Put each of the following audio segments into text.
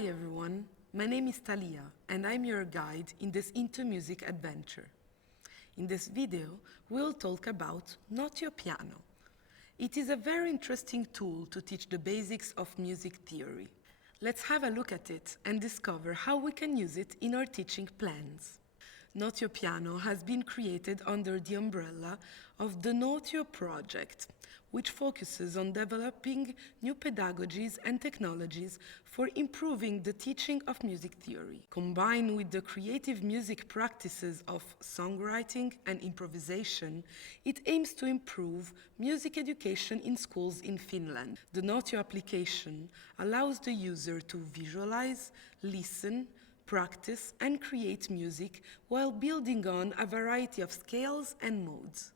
Hi everyone, my name is Talia and I'm your guide in this intoMUSIC adventure. In this video, we'll talk about NOTIOPIANO. It is a very interesting tool to teach the basics of music theory. Let's have a look at it and discover how we can use it in our teaching plans. NOTIOPIANO has been created under the umbrella of the Notio project, which focuses on developing new pedagogies and technologies for improving the teaching of music theory. Combined with the creative music practices of songwriting and improvisation, it aims to improve music education in schools in Finland. The Notio application allows the user to visualize, listen, practice and create music while building on a variety of scales and modes.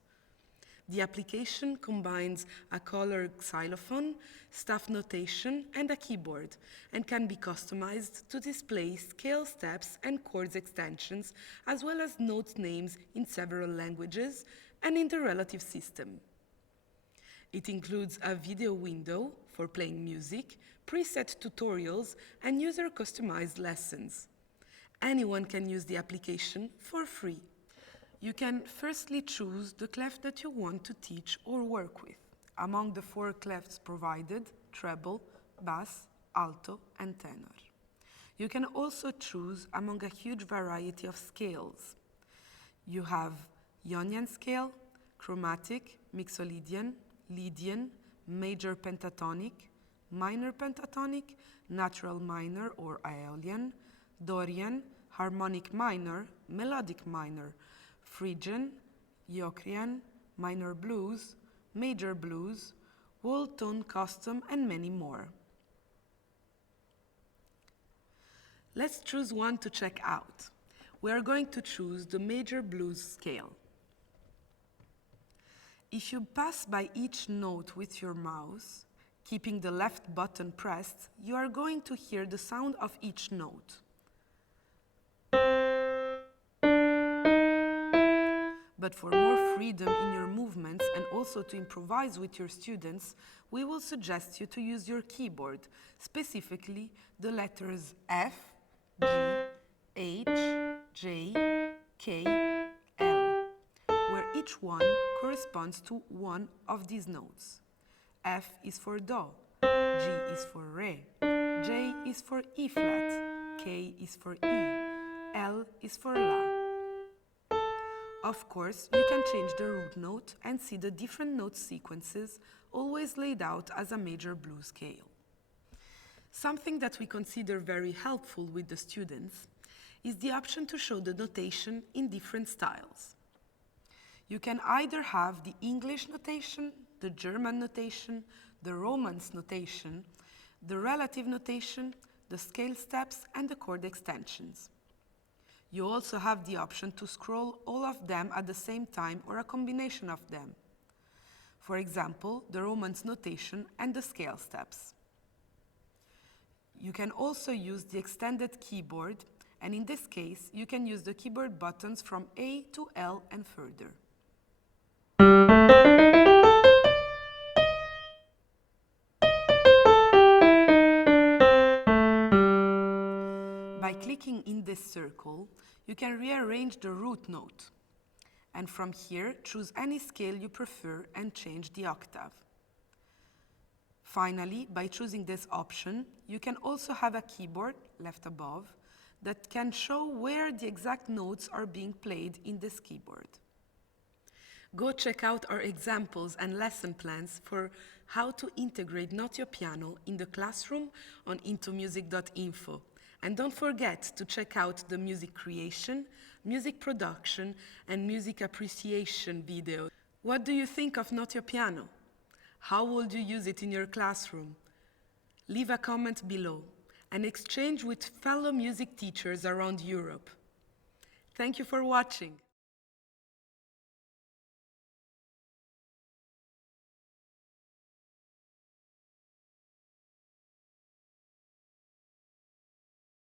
The application combines a color xylophone, staff notation and a keyboard and can be customized to display scale steps and chords extensions as well as note names in several languages and in the relative system. It includes a video window for playing music, preset tutorials and user-customized lessons. Anyone can use the application for free. You can firstly choose the clef that you want to teach or work with. Among the 4 clefs provided, treble, bass, alto and tenor. You can also choose among a huge variety of scales. You have Ionian scale, chromatic, mixolydian, Lydian, major pentatonic, minor pentatonic, natural minor or Aeolian, Dorian, harmonic minor, melodic minor, Phrygian, Locrian, minor blues, major blues, whole tone custom and many more. Let's choose one to check out. We are going to choose the major blues scale. If you pass by each note with your mouse, keeping the left button pressed, you are going to hear the sound of each note. But for more freedom in your movements and also to improvise with your students, we will suggest you to use your keyboard, specifically the letters F, G, H, J, K, L, where each one corresponds to one of these notes. F is for Do, G is for Re, J is for E flat, K is for E, L is for La. Of course, you can change the root note and see the different note sequences always laid out as a major blues scale. Something that we consider very helpful with the students is the option to show the notation in different styles. You can either have the English notation, the German notation, the Romance notation, the relative notation, the scale steps and the chord extensions. You also have the option to scroll all of them at the same time or a combination of them. For example, the Romance notation and the scale steps. You can also use the extended keyboard, and in this case, you can use the keyboard buttons from A to L and further. By clicking in this circle, you can rearrange the root note. And from here, choose any scale you prefer and change the octave. Finally, by choosing this option, you can also have a keyboard, left above, that can show where the exact notes are being played in this keyboard. Go check out our examples and lesson plans for how to integrate NOTIOPIANO in the classroom on intomusic.info. And don't forget to check out the music creation, music production, and music appreciation videos. What do you think of NOTIOPIANO? How would you use it in your classroom? Leave a comment below and exchange with fellow music teachers around Europe. Thank you for watching.